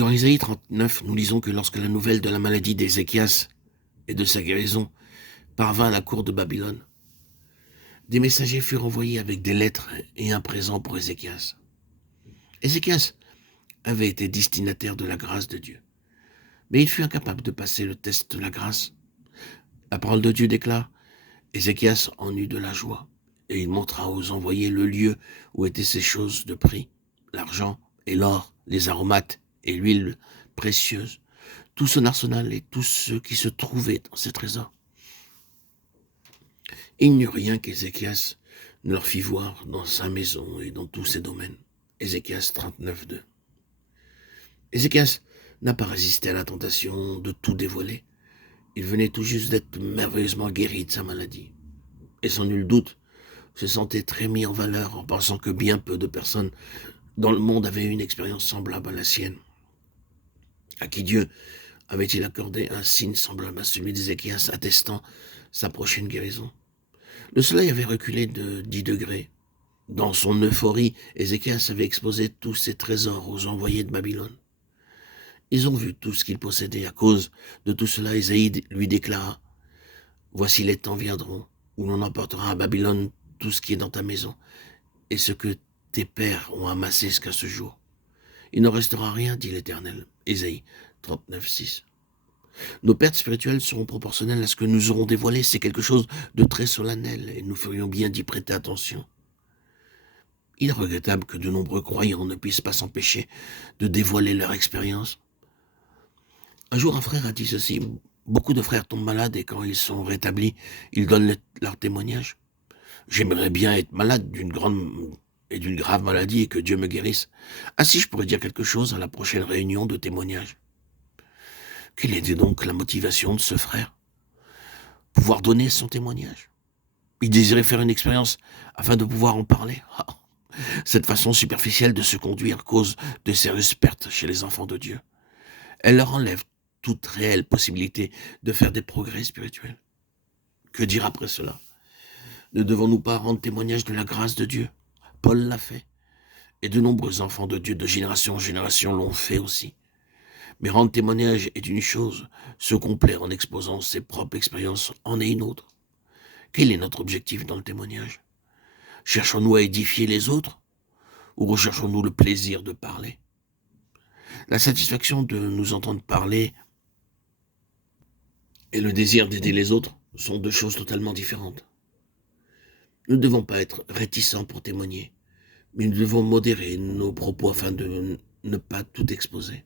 Dans Isaïe 39, nous lisons que lorsque la nouvelle de la maladie d'Ézéchias et de sa guérison parvint à la cour de Babylone, des messagers furent envoyés avec des lettres et un présent pour Ézéchias. Ézéchias avait été destinataire de la grâce de Dieu, mais il fut incapable de passer le test de la grâce. La parole de Dieu déclare: Ézéchias en eut de la joie, et il montra aux envoyés le lieu où étaient ces choses de prix, l'argent et l'or, les aromates et l'huile précieuse, tout son arsenal et tout ce qui se trouvait dans ses trésors. Il n'y eut rien qu'Ézéchias ne leur fit voir dans sa maison et dans tous ses domaines. Ézéchias 39, 2. Ézéchias n'a pas résisté à la tentation de tout dévoiler. Il venait tout juste d'être merveilleusement guéri de sa maladie. Et sans nul doute, se sentait très mis en valeur en pensant que bien peu de personnes dans le monde avaient eu une expérience semblable à la sienne. À qui Dieu avait-il accordé un signe semblable à celui d'Ézéchias attestant sa prochaine guérison? Le soleil avait reculé de 10 degrés. Dans son euphorie, Ézéchias avait exposé tous ses trésors aux envoyés de Babylone. Ils ont vu tout ce qu'il possédait. À cause de tout cela, Isaïe lui déclara: Voici les temps viendront où l'on emportera à Babylone tout ce qui est dans ta maison et ce que tes pères ont amassé jusqu'à ce jour. Il ne restera rien, dit l'Éternel. Isaïe 39, 6. Nos pertes spirituelles seront proportionnelles à ce que nous aurons dévoilé. C'est quelque chose de très solennel et nous ferions bien d'y prêter attention. Il est regrettable que de nombreux croyants ne puissent pas s'empêcher de dévoiler leur expérience. Un jour, un frère a dit ceci: beaucoup de frères tombent malades et quand ils sont rétablis, ils donnent leur témoignage. J'aimerais bien être malade d'une grave maladie et que Dieu me guérisse. Ah si, je pourrais dire quelque chose à la prochaine réunion de témoignage. Quelle était donc la motivation de ce frère? Pouvoir donner son témoignage. Il désirait faire une expérience afin de pouvoir en parler. Cette façon superficielle de se conduire cause de sérieuses pertes chez les enfants de Dieu. Elle leur enlève toute réelle possibilité de faire des progrès spirituels. Que dire après cela? Ne devons-nous pas rendre témoignage de la grâce de Dieu? Paul l'a fait, et de nombreux enfants de Dieu de génération en génération l'ont fait aussi. Mais rendre témoignage est une chose, se complaire en exposant ses propres expériences en est une autre. Quel est notre objectif dans le témoignage? Cherchons-nous à édifier les autres, ou recherchons-nous le plaisir de parler? La satisfaction de nous entendre parler et le désir d'aider les autres sont deux choses totalement différentes. Nous ne devons pas être réticents pour témoigner, mais nous devons modérer nos propos afin de ne pas tout exposer.